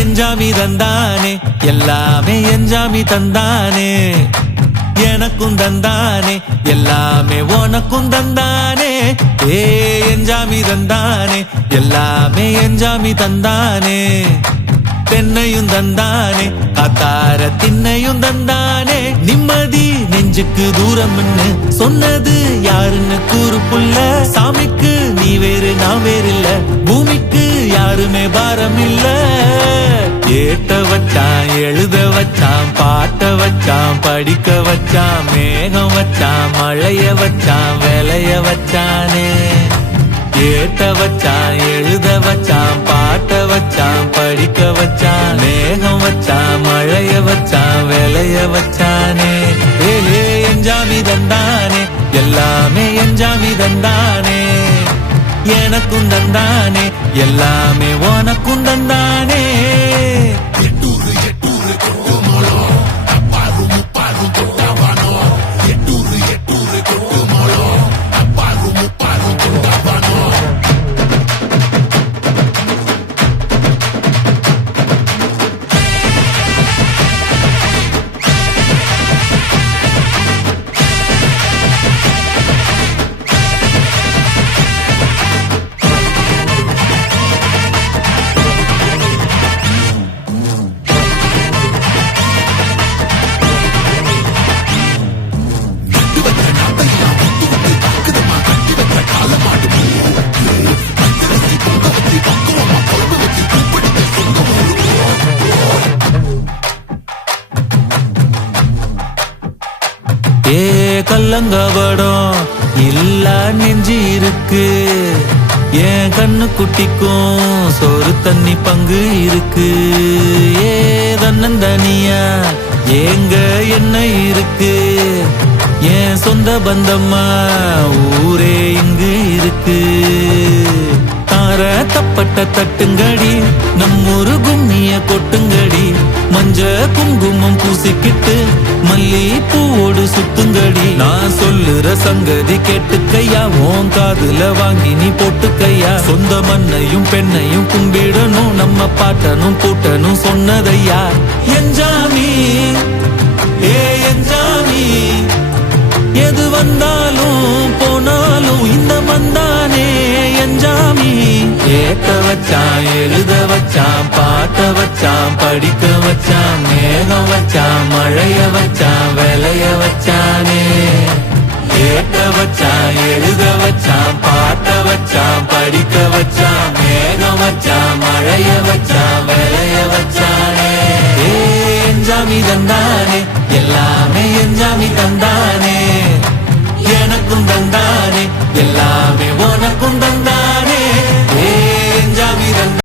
எஞ்சாமி தந்தானே எல்லாமே எஞ்சாமி தந்தானே எனக்கும் தந்தானே எல்லாமே உனக்கும் தந்தானே ஏ எஞ்சாமி தந்தானே எல்லாமே எஞ்சாமி தந்தானே தென்னையும் தந்தானே காத்தார திண்ணையும் தந்தானே நிம்மதி நெஞ்சுக்கு தூரம்னு சொன்னது யாருன்னு கூறு புள்ள சாமிக்கு நீ வேறு நான் வேறு இல்ல பூமிக்கு யாருமே பாரம் இல்ல ஏட்ட வச்சான் எழுத வச்சான் பாட்ட வச்சான் படிக்க வச்சான் மேகம் வச்சான் மழைய வச்சான் விளைய வச்சானே ஏட்ட வச்சான் எழுத வச்சான் பாட்ட வச்சான் படிக்க வச்சான் மேகம் வச்சான் மழைய வச்சான் விளைய வச்சானே ஏ எஞ்சாமி தந்தானே எல்லாமே எஞ்சாமி தந்தானே எனக்கும் தந்தானே எல்லாமே உனக்கும் தந்தானே ஏ கல்லங்கபடம் இல்ல நெஞ்சு இருக்கு என் கண்ணு குட்டிக்கும் சோறு தண்ணி பங்கு இருக்கு ஏ தன்னந்தனியா ஏங்க என்ன இருக்கு என் சொந்த பந்தம்மா ஊரே இங்கு இருக்கு தார தப்பட்ட தட்டுங்கடி நம்மொரு கும்மிய கொட்டுங்கடி மஞ்ச குங்குமம் பூசிக்கிட்டு மல்லி பூவோடு சுத்துங்கடி நான் சொல்லுற சங்கதி கேட்டுக்கையா உன் காதுல வாங்கி நீ போட்டுக்கையா சொந்த மண்ணையும் பெண்ணையும் கும்பிடணும் நம்ம பாட்டனும் கூட்டனும் சொன்னதையா எஞ்சாமி ஏ எஞ்சாமி எது வந்தாலும் போனாலும் இந்த மந்தானே எஞ்சாமி ஏட்ட வச்சான் எழுத வச்சான் பாட்ட வச்சான் படிக்க வச்சான் மேகம் வச்சான் மழைய வச்சான் விளைய வச்சானே ஏட்ட வச்சான் எழுத வச்சான் பாட்ட வச்சான் படிக்க வச்சான் மேகம் வச்சான் மழைய வச்சான் விளைய வச்சானே எஞ்சாமி தந்தானே எல்லாமே எஞ்சாமி தந்தானே எனக்கும் தந்தானே எல்லாமே உனக்கும் தந்தானே